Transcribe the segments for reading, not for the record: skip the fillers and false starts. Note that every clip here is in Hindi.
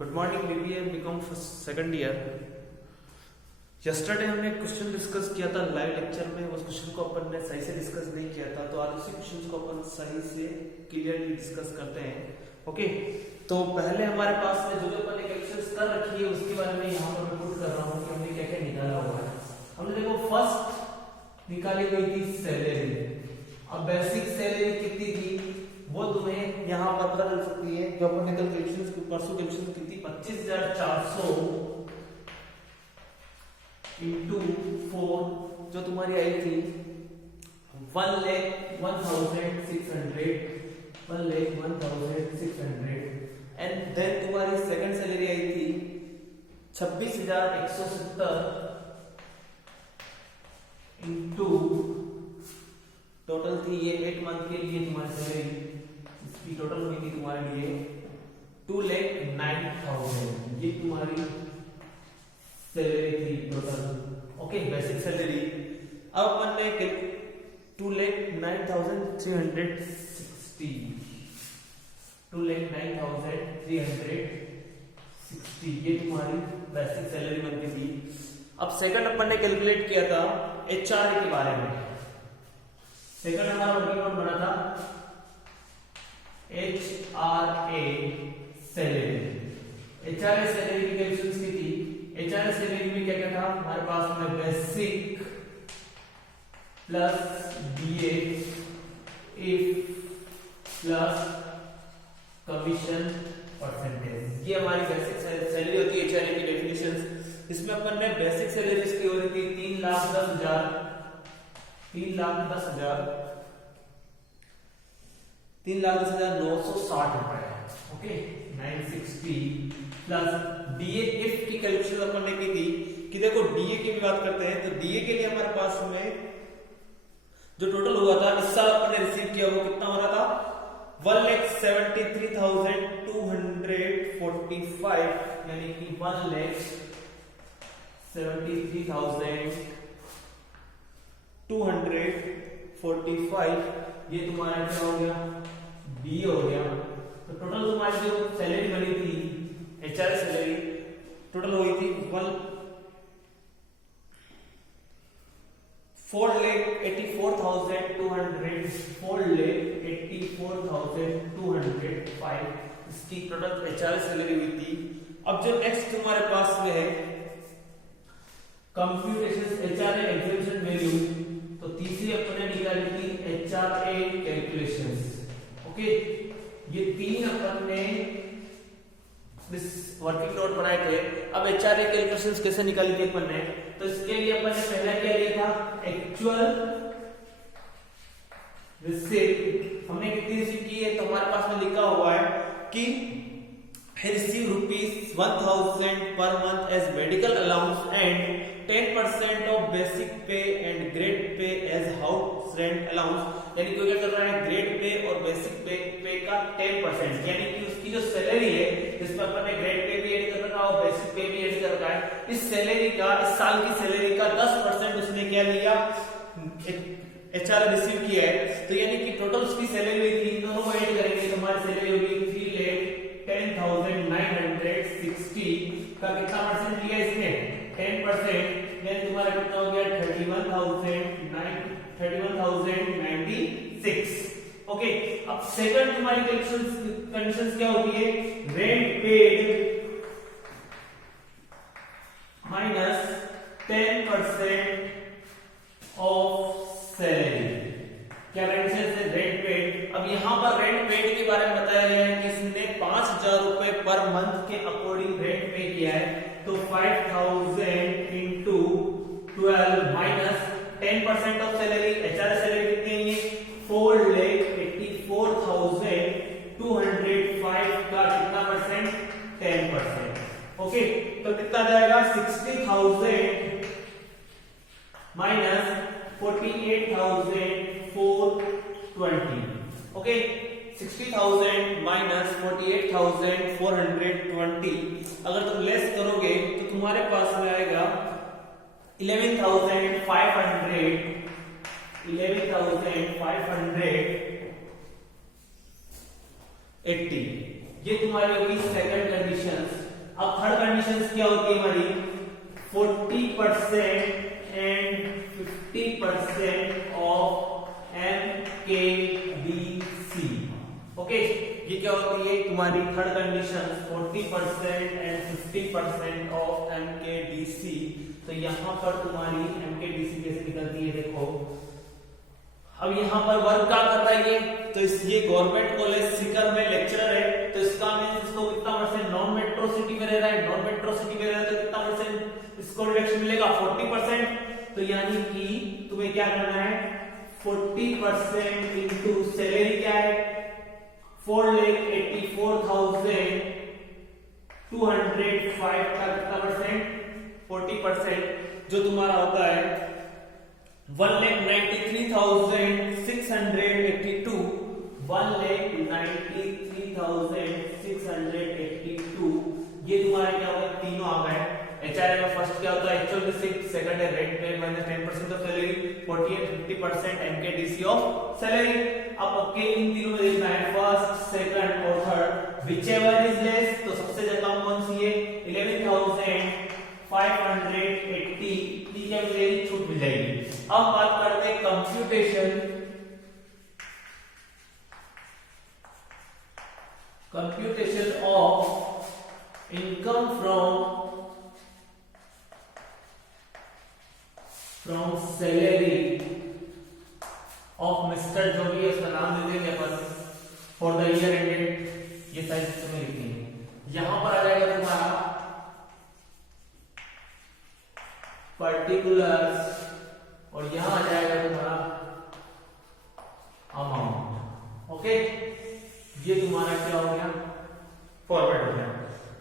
Good morning BBA BCom second year. Yesterday हमने क्वेश्चन डिस्कस किया था लाइव लेक्चर में। उस क्वेश्चन को अपन ने सही से डिस्कस नहीं किया था, तो आज उसी क्वेश्चन को अपन सही से क्लियरली डिस्कस करते हैं। ओके, तो पहले हमारे पास में जो अपन ने कैलकुलेशन कर रखी है उसके बारे में यहाँ पर मैं पुट कर रहा हूँ कि हमने क्या क्या निकाला हुआ है। हमने देखो फर्स्ट निकाली गई थी सैलरी। अब बेसिक सैलरी कितनी थी वो तुम्हें यहाँ पर पता चल सकती है। जो अपन ने कल कैलकुलेशन परसों कैलकुलेशन की थी 25,400 इंटू 4 जो तुम्हारी आई थी 1,01,600 एंड देन तुम्हारी सेकंड सैलरी आई थी 26,170 इंटू टोटल थी ये 8 मंथ के लिए तुम्हारी सैलरी। इसकी टोटल हुई थी तुम्हारे लिए 2,09,000। ये तुम्हारी सैलरी थी टोटल। Okay, basic salary. अब अपन ने 2,09,360 2,09,360 ये तुम्हारी बेसिक सैलरी बनती थी। अब सेकंड अपन ने कैलकुलेट किया था एचआरए के बारे में। सेकंड हमारा वर्किंग नोट बना था एचआरए सैलरी। एचआरए सैलरी की कैलकुलेशन की थी। एचआरए सैलरी में क्या क्या था हमारे पास में basic plus DA if plus commission percentage. ये हमारी बेसिक सैलरी होती है एचआरए की डेफिनेशन। इसमें अपन ने बेसिक सैलरी इसकी हो रही थी 3,10,000 3,10,960 रुपए। ओके, 960 प्लस डीए इफ की कैलकुलेशन अपन ने की थी कि देखो डीए की भी बात करते हैं। तो डीए के लिए हमारे पास में जो टोटल हुआ था इस साल अपन ने रिसीव किया वो कितना हो रहा था 1,73,245 यानी कि 1,73,245 ये तुम्हारा क्या हो गया डी हो गया। तो टोटल तुम्हारी जो सैलरी बनी थी एचआर सैलरी टोटल हुई थी 4,84,205 इसकी टोटल एचआर सैलरी हुई थी। अब जो नेक्स्ट तुम्हारे पास में है कंप्यूटेशन एचआरए एग्जीक्यूशन वैल्यू, तो तीसरी अपने निकाली थी एचआरए कैलकुलेशंस। ओके, ये तीन अपन ने वर्किंग नोट बनाए थे। अब एचआरए कैलकुलेशंस कैसे निकाली थी अपन ने, तो इसके लिए अपन ने पहला क्या लिया था एक्चुअल रिसीप्ट। हमने कितनी रिसीव की है तो हमारे पास में लिखा हुआ है कि receive ₹1,000 per month as medical allowance and 10% of basic pay and grade pay as house rent allowance। यानी कि क्या कर रहा है ग्रेड पे और बेसिक पे का 10%, यानी कि उसकी जो सैलरी है जिसमें अपन ने ग्रेड पे भी ऐड कर रखा है और बेसिक पे भी ऐड कर रखा है, इस सैलरी का इस साल की सैलरी का 10% उसने क्या लिया एचआर रिसीव किया है। तो यानी कि टोटल उसकी सैलरी हुई थी, दोनों को ऐड करेंगे तो हमारी सैलरी होगी 3,10,960 का कितना परसेंट लिया इसने 10%, यानी तुम्हारा कितना हो गया 31,096। ओके, अब सेकंड तुम्हारी कंडीशंस क्या होती है rent paid minus 10% of salary. क्या कंडीशन है रेंट पेड। अब यहां पर रेंट पेड के बारे में बताया गया है कि इसने 5,000 रुपए पर मंथ के अकॉर्डिंग रेंट पे किया है। तो 5,000 into 12 minus 10% of salary. HR salary कितनी है 4,84,205 का कितना परसेंट 10%। ओके, तो कितना जाएगा 60,000 माइनस 48,420। ओके, 60,000 माइनस 48,420 अगर तुम लेस करोगे तो तुम्हारे पास में आएगा 11,580। ये तुम्हारी होगी सेकंड कंडीशन। अब थर्ड कंडीशन क्या होती है हमारी, 40% एंड 50% ऑफ MKDC। ओके, ये क्या होती है तुम्हारी third condition, 40% and 50% of MKDC। तो यहां पर तुम्हारी MKDC कैसे निकलती है देखो। अब यहाँ पर वर्क क्या कर रहा है ये, तो ये गवर्नमेंट कॉलेज सीकर में लेक्चरर है, तो इसका मींस इसको कितना परसेंट नॉन मेट्रो सिटी में रह रहा है, नॉन मेट्रो सिटी में रह रहा है तो कितना परसेंट इसको रिडक्शन मिलेगा, 40%। तो यानी कि तुम्हें क्या करना है, 40% इंटू सैलरी क्या है, 4,84,205 का कितना परसेंट, 40%, जो तुम्हारा होता है 1,93,682, 1,93,682। ये तुम्हारे क्या होगा, तीनों आ गए। एचआरए में फर्स्ट क्या होता है, एक्चुअल रिसीट, सेकंड है rent pay minus 10% of salary, 48 50% एमकेडीसी ऑफ सैलरी। अब ओके, इन तीनों में देखना है फर्स्ट, सेकंड और थर्ड, व्हिचएवर इज लेस, तो सबसे ज्यादा कम कौन सी है, 11,580, ठीक है, मेरी छूट मिल जाएगी। अब बात करते हैं computation of income from salary of mister, जो भी है उसका नाम दे देंगे अपन, फॉर द ईयर एंडेड, ये सारी चीजें लिखनी है। यहां पर आ जाएगा तुम्हारा पर्टिकुलर्स और यहां आ जाएगा तुम्हारा अमाउंट। ओके, ये तुम्हारा क्या हो गया, फॉर्मेट हो गया।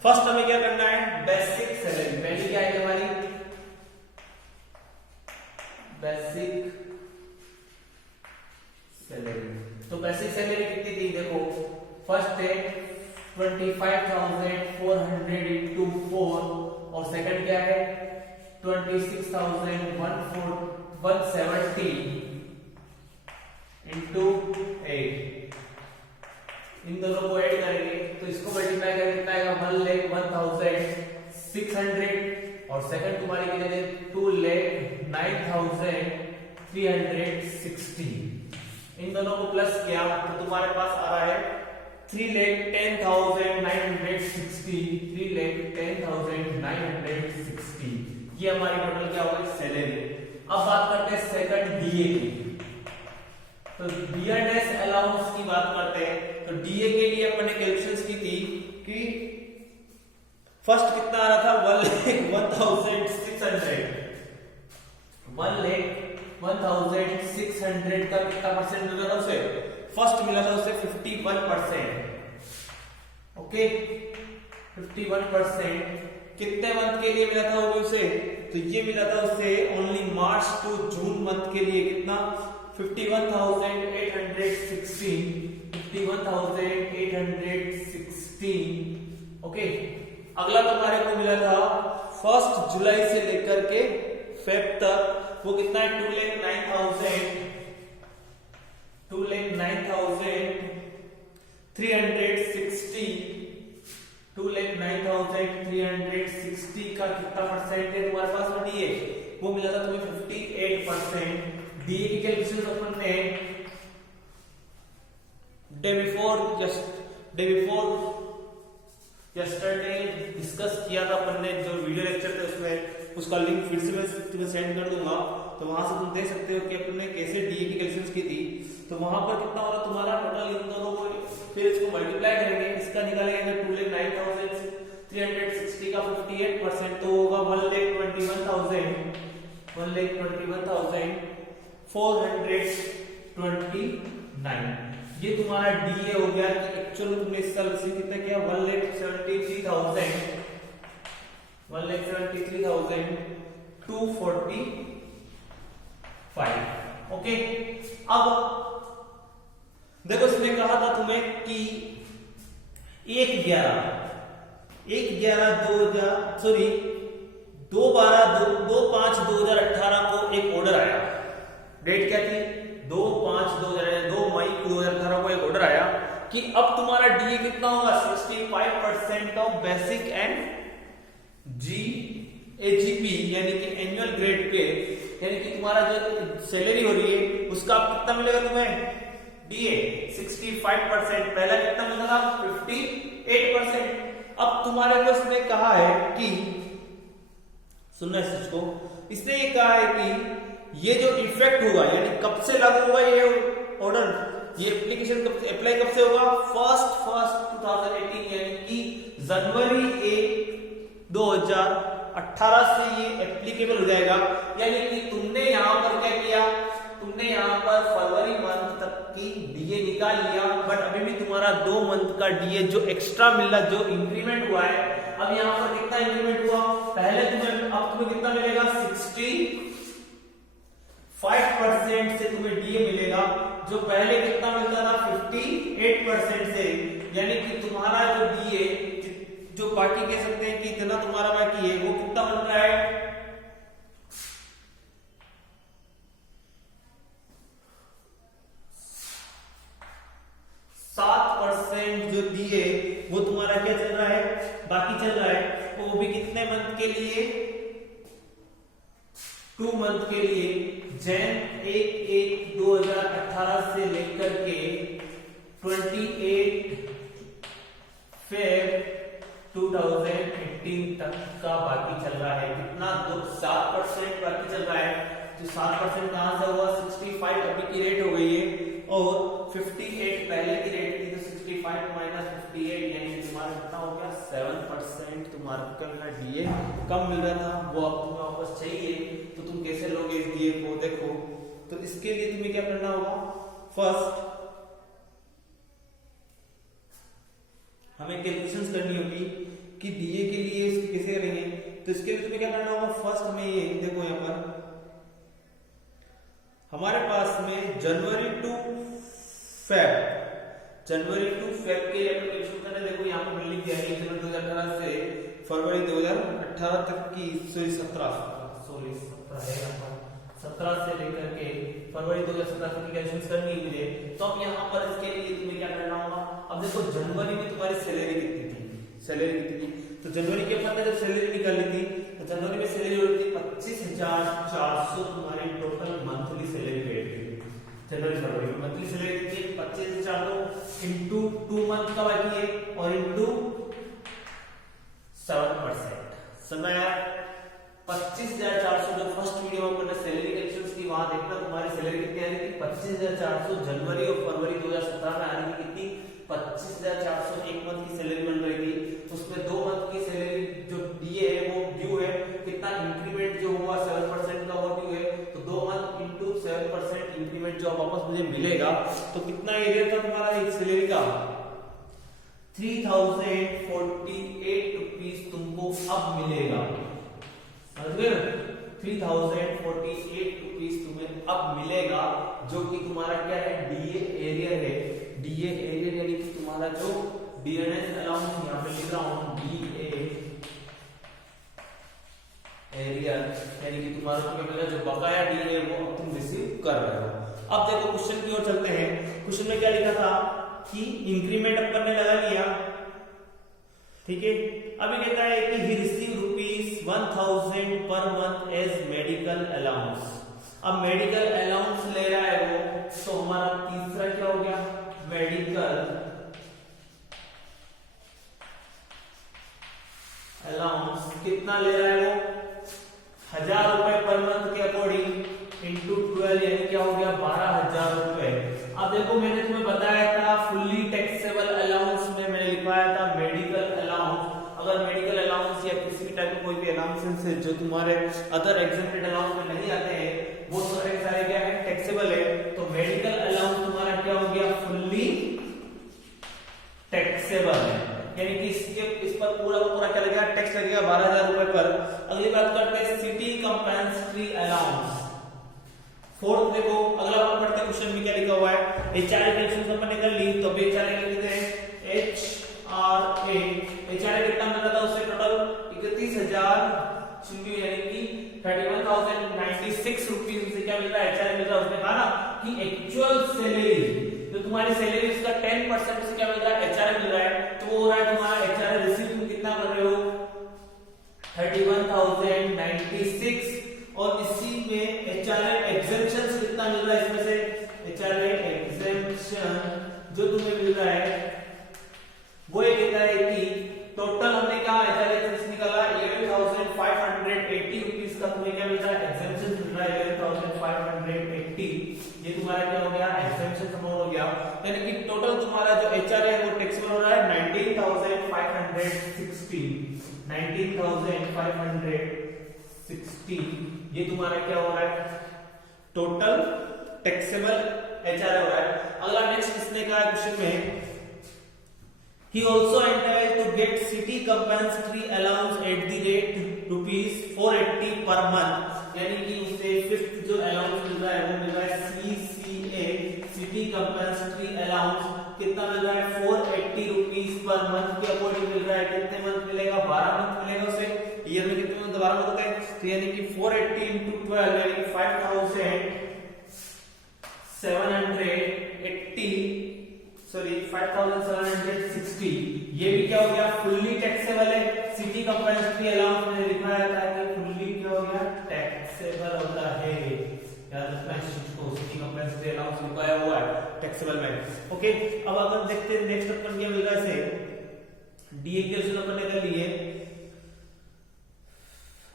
फर्स्ट हमें क्या करना है, बेसिक सैलरी, पहली क्या है हमारी, बेसिक सैलरी। तो बेसिक सैलरी कितनी थी देखो, फर्स्ट है 25,400 इंटू 4 और सेकंड क्या है 26,170 इंटू 8। इन दोनों को ऐड करेंगे तो इसको मल्टीप्लाई करके कितना आएगा, 1,01,600 और सेकंड तुम्हारी कितने थे, 2,09,360। इन दोनों को प्लस किया तो तुम्हारे पास आ रहा है 3,10,960, 3,10,960। ये हमारी टोटल क्या होगी, सैलरी। अब बात करते हैं सेकंड डीए की, तो डियरनेस अलाउंस की बात करते हैं। तो डीए के लिए अपन ने कैलकुलेशंस की थी कि फर्स्ट कितना आ रहा था, 1,1,600 का कितना परसेंट मिला था उसे, फर्स्ट मिला था उसे 51%। ओके, 51% कितने मंथ के लिए मिला था वो उसे, तो ये मिला था उसे only March to June month के लिए, कितना 51,816, 51,816। ओके, अगला तुम्हारे को मिला था 1 जुलाई से लेकर के फेब तक, वो कितना है 2,09,360, 2,09,360 का कितना परसेंट है तुम्हारे पास में डीए, वो मिला था तुम्हें 58%। डीए की कैलकुलेशन अपन ने डे बिफोर यस्टरडे डिस्कस किया था अपन ने, जो वीडियो लेक्चर थे उसमें, उसका लिंक फिर से मैं तुम्हें सेंड कर दूंगा, तो वहां से तुम देख सकते हो कि अपन ने कैसे डीए की कैलकुलेशंस की थी। तो वहां पर कितना होगा तुम्हारा टोटल, इन दोनों को फिर इसको मल्टीप्लाई करेंगे, इसका निकालेंगे 2,09,360 का 58% तो होगा 1,21,429। ये तुम्हारा डीए हो गया कि एक्चुअल तुमने इस साल से कितना किया, 1,73,245। ओके, अब देखो इसमें कहा था तुम्हें कि 2/5/2018 को एक ऑर्डर आया, डेट क्या थी 2 मई 2018 को एक ऑर्डर आया कि अब तुम्हारा डीए कितना होगा, 65% ऑफ बेसिक एंड GAGP यानी कि एनुअल ग्रेड पे, यानी कि तुम्हारा जो सैलरी हो रही है उसका कितना मिलेगा तुम्हें? DA 65%। पहला कितना मिला था? 58%। अब तुम्हारे को इसने कहा है कि, सुनना इस चीज को, इसने ये कहा है कि ये जो इफेक्ट होगा यानी कब से लागू होगा ये ऑर्डर, ये एप्लीकेशन कब से अप्लाई कब से होगा? 1 2018 यानी कि जनवरी 1 2018 से ये एप्लीकेबल हो जाएगा। यानी कि तुमने यहां पर क्या किया, तुमने यहां पर फरवरी मंथ तक की डीए निकाल लिया, बट अभी भी तुम्हारा 2 मंथ का डीए जो एक्स्ट्रा मिल रहा, जो इंक्रीमेंट हुआ है, अब यहां पर कितना इंक्रीमेंट हुआ? पहले अब तुम्हें कितना मिलेगा? 65% से तुम्हें डीए मिलेगा, जो पहले कितना मिलता था? 58% से। यानी कि तुम्हारा जो डीए, जो बाकी कह सकते हैं कि इतना तुम्हारा बाकी है, वो कितना बन रहा है? 7% जो डीए वो तुम्हारा क्या चल रहा है? बाकी चल रहा है। तो वो भी कितने मंथ के लिए? 2 मंथ के लिए, जैन 1/1/2018 से लेकर के 28 फेब 2018 तक का बाकी चल रहा है। कितना? 7% बाकी चल रहा है। तो 7% कहां से हुआ? 65 अभी की रेट हो गई है और 58 पहले की रेट थी, तो 65 माइनस 58 यानी तुम्हारा कितना हो गया? 7% तुम्हारा का डीए कम मिल रहा था, वो अब तुम्हें वापस चाहिए। तो तुम कैसे लोगे इस डीए को? देखो, तो इसके लिए तुम्हें क्या करना होगा? फर्स्ट हमें कैलकुलेशंस करनी होगी कि डीए के लिए इसको कैसे करेंगे। तो इसके लिए तुम्हें क्या करना होगा? फर्स्ट हमें ये देखो, यहां पर हमारे पास में जनवरी टू फेब के लिए कैलकुलेशन करना। देखो यहाँ पर बिल्डिंग दिया है, जनवरी 2018 से फरवरी 2018 तक की, 17 है यहाँ पर, 17 से लेकर के फरवरी 2017 तक की कैलकुलेशन करनी है मुझे। तो अब यहाँ पर इसके लिए तुम्हें क्या करना होगा? अब देखो जनवरी में तुम्हारी सैलरी कितनी थी? तो जनवरी के अपन ने जब सैलरी निकाली थी, तो जनवरी में सैलरी हो रही थी 25,400 तुम्हारी टोटल मंथली सैलरी रेट थी। जनवरी फरवरी में मंथली सैलरी कितनी? 25,400 इंटू 2 मंथ का बाकी है और इंटू 7%। समझ आया? 25,400 जो फर्स्ट वीडियो में अपने सैलरी कैलकुलेशंस की, वहां देखना तुम्हारी सैलरी कितनी आ रही थी? 25,400 जनवरी और फरवरी 2017 में आ रही थी। कितनी? 25,400 एक मंथ की सैलरी बन रही थी। उसमें 2 मंथ की सैलरी जो डीए है वो ड्यू है, कितना इंक्रीमेंट जो हुआ 7% का वो ड्यू है। तो 2 मंथ इंटू 7% इंक्रीमेंट जो वापस मुझे मिलेगा, तो कितना एरिया था तुम्हारा एक सैलरी का? 3048 रुपीज तुमको अब मिलेगा। समझ गए? 3048 रुपीज तुम्हें अब मिलेगा, जो कि तुम्हारा क्या है? डीए एरियर है। डीए एरियर यानी कि तुम्हारा जो डीएनएस अलाउंस, यहाँ पे लिख रहा हूं डीए एरियर, यानी कि तुम्हारा क्या मिलेगा? जो बकाया डीए वो अब तुम रिसीव कर रहे हो। अब देखो क्वेश्चन की ओर चलते हैं। क्वेश्चन में क्या लिखा था कि इंक्रीमेंट अपन ने लगा लिया, ठीक है। अभी कहता है कि ही receive rupees 1000 per month as medical allowance. अब मेडिकल अलाउंस ले रहा है वो, तो हमारा तीसरा क्या हो गया? मेडिकल अलाउंस कितना ले रहा है वो? 1000 रुपए पर मंथ के अकॉर्डिंग इंटू 12 यानी क्या हो गया? 12,000 रुपए। अब देखो मैंने तुम्हें बताया था फुल्ली टैक्सेबल अलाउंस में मैंने लिखवाया था मेडिकल अलाउंस। अगर मेडिकल अलाउंस या किसी भी टाइप का कोई भी अलाउंसेस है जो तुम्हारे अदर एग्जेम्प्टेड अलाउंस में नहीं आते हैं, वो सारे सारे क्या है? टैक्सेबल है। तो मेडिकल अलाउंस तुम्हारा क्या हो गया? फुल्ली टैक्सेबल है, यानी कि इस पर पूरा क्या लगेगा? टैक्स लगेगा 12,000 रुपए पर। अगली बात करते हैं सिटी कंपनसेटरी अलाउंस। फोर्थ देखो, अगला बात करते हैं क्वेश्चन में क्या लिखा हुआ है? एचआरए कैलकुलेशन अपन ने कर ली, तो एचआरए लिख देते हैं एचआरए। एचआरए कितना मिल रहा था उससे? टोटल 31,000 यानी कि 31,096 रुपीज से क्या मिल रहा है? एचआरए मिल रहा है। उसने कहा ना कि एक्चुअल सैलरी जो तुम्हारी सैलरी उसका 10% से क्या मिल रहा है? एचआरए मिल रहा है। तो वो हो रहा है तुम्हारा एचआरए रिसीव तुम कितना कर रहे हो? 19,560 ये तुम्हारा क्या हो रहा है टोटल टैक्सेबल एचआर हो रहा है। अगला नेक्स्ट किसने कहा क्वेश्चन में he also entitled to get city compensatory allowance at the rate ₹480 per month, यानी कि उसे फिफ्थ जो अलाउंस मिल रहा है वो मिल रहा है CCA सिटी कंपनसेटरी अलाउंस कितना मिल रहा है ₹480 पर मंथ के अकॉर्डिंग मिल रहा है। कितने मंथ मिलेगा 12 मंथ मिलेगा उसे। ईयर में कितने मंथ 12 मंथ होते हैं तो यानी कि 480 into 12 यानी कि 5,760 ये भी क्या हो गया फुल्ली टैक्सेबल है। सिटी कंपनसेटरी अलाउंस में लिखा रहता है कि फुल्ली क्या हो गया टैक्सेबल होता है। याद रखना इस चीज को सिटी कंपनसेटरी अलाउंस लिखा हुआ है टैक्सेबल में। ओके अब अगर देखते हैं नेक्स्ट अपन क्या मिल रहा है इसे डीए की अपन ने कर लिए।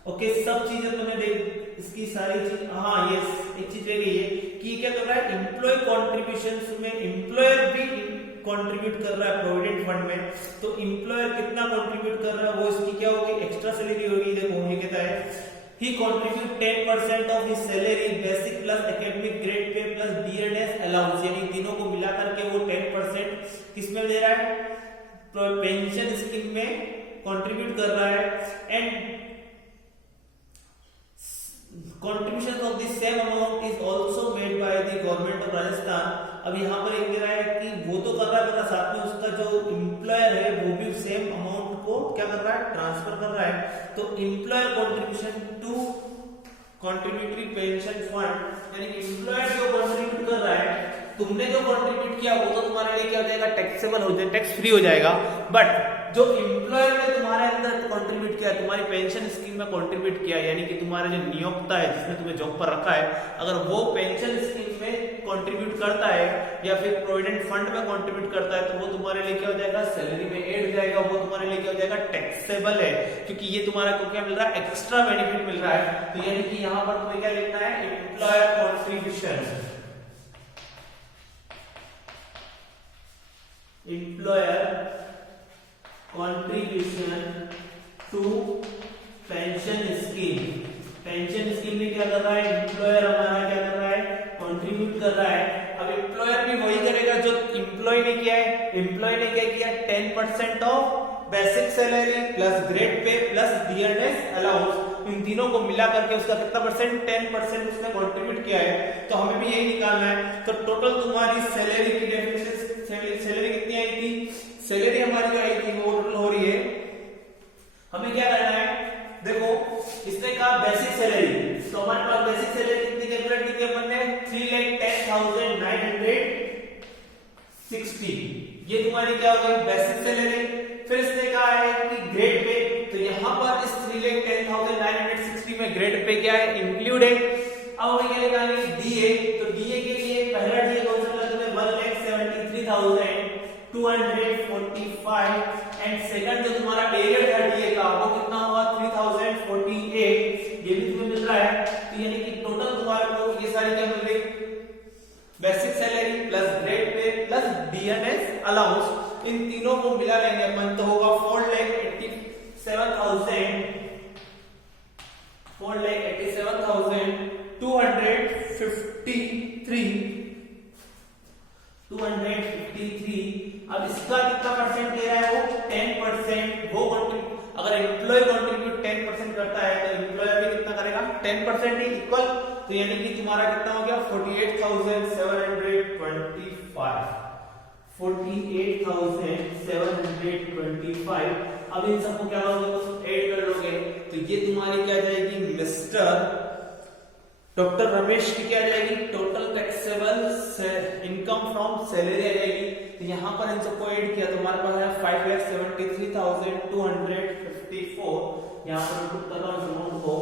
ओके सब चीजें तुमने देख इसकी सारी चीज हाँ ये एक चीज रह गई है कि क्या कर रहा है एम्प्लॉय कॉन्ट्रीब्यूशंस में एम्प्लॉयर भी कंट्रीब्यूट कर रहा है प्रोविडेंट फंड में। तो एम्प्लॉयर कितना कंट्रीब्यूट कर रहा है वो इसकी क्या होगी एक्स्ट्रा सैलरी होगी। देखो ये कहता है he contribute 10% of his salary basic plus academic grade pay plus D&S allowance यानी तीनों को मिला करके वो 10% किसमें दे रहा है पेंशन स्कीम में कंट्रीब्यूट कर रहा है। And contribution of the same amount is also made by the government of Rajasthan। अब यहाँ पर एक दे रहा है कि वो तो कर रहा है साथ में उसका जो एम्प्लॉयर है वो भी सेम अमाउंट को क्या कर रहा है ट्रांसफर कर रहा है। तो employer contribution to contributory pension fund यानी कि एम्प्लॉयर जो कंट्रीब्यूट कर रहा है तुमने जो कंट्रीब्यूट किया वो तो तुम्हारे लिए क्या हो जाएगा टैक्सेबल हो जाएगा टैक्स फ्री हो जाएगा। बट जो एम्प्लॉयर ने तुम्हारे अंदर कंट्रीब्यूट किया तुम्हारी पेंशन स्कीम में कंट्रीब्यूट किया यानी कि तुम्हारा जो नियोक्ता है जिसने तुम्हें जॉब पर रखा है अगर वो पेंशन स्कीम में कंट्रीब्यूट करता है या फिर प्रोविडेंट फंड में कंट्रीब्यूट करता है तो वो तुम्हारे लिए क्या हो जाएगा सैलरी में ऐड हो जाएगा। वो तुम्हारे लिए क्या हो जाएगा टैक्सेबल है क्योंकि ये तुम्हारा को क्या मिल रहा है एक्स्ट्रा बेनिफिट मिल रहा है। तो यानी कि यहाँ पर तुम्हें क्या लिखना है employer contribution employer contribution to pension scheme. Pension scheme में क्या कर रहा है एम्प्लॉयर हमारा क्या कर रहा है कंट्रीब्यूट कर रहा है। अब एम्प्लॉयर भी वही करेगा जो एम्प्लॉय ने किया है। एम्प्लॉय ने क्या किया 10% of basic salary plus grade pay plus D&S allowance इन तीनों को मिला करके उसका कितना परसेंट 10% उसने कंट्रीब्यूट किया है। तो हमें भी यही निकालना है। तो टोटल तुम्हारी सैलरी की डेफिनेशन सैलरी कितनी आई थी सैलरी हमारी जो आई थी वो टोटल हो रही है हमें क्या करना है देखो इसने कहा बेसिक सैलरी तो हमारे पास बेसिक सैलरी कितनी कैलकुलेट की थी अपन ने 3,10,960 ये तुम्हारी क्या हो गई बेसिक सैलरी। फिर इसने कहा है कि ग्रेड पे तो यहाँ पर इस 3,10,960 में ग्रेड पे क्या है इंक्लूड है। अब हमें क्या निकालना है डीए। तो डीए के लिए पहला डीए कौन सा मिला तुम्हें 1,73,245 एंड सेकंड जो तुम्हारा पीरियड है डीए का वो कितना हुआ 3,048 ये भी तुम्हें मिल रहा है। तो यानी कि टोटल तुम्हारे को ये सारी क्या मिल रही basic salary plus grade pay plus D&S allowance इन तीनों को मिला लेंगे अपन तो होगा 4,87,253। अब इसका कितना परसेंट ले रहा है वो 10%। वो अगर एम्प्लॉय कंट्रीब्यूट 10% करता है तो एम्प्लॉयर भी कितना करेगा 10% ही इक्वल। तो यानी कि तुम्हारा कितना हो गया 48,725। अब इन सबको क्या करोगे तो ऐड कर लोगे तो ये तुम्हारी क्या जाएगी मिस्टर डॉक्टर रमेश की क्या जाएगी total taxable income from salary आ जाएगी। तो यहाँ पर इन सबको ऐड किया तो हमारे पास है 5,73,254। यहाँ पर पुट कर रहा हूँ अमाउंट को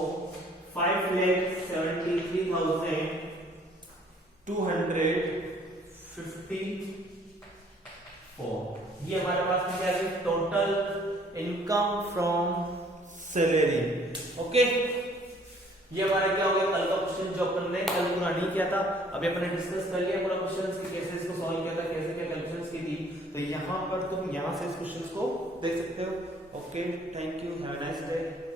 5,73,254 ये हमारे पास क्या है total income from salary. Okay ये हमारा क्या हो गया कल का क्वेश्चन जो अपन ने कल पूरा नहीं किया था अभी अपन ने डिस्कस कर लिया पूरा क्वेश्चंस की कैसे इसको सॉल्व किया था कैसे क्या कैलकुलेशंस की थी। तो यहाँ पर तुम यहाँ से इस क्वेश्चंस को देख सकते हो Okay, thank you. Have a nice day.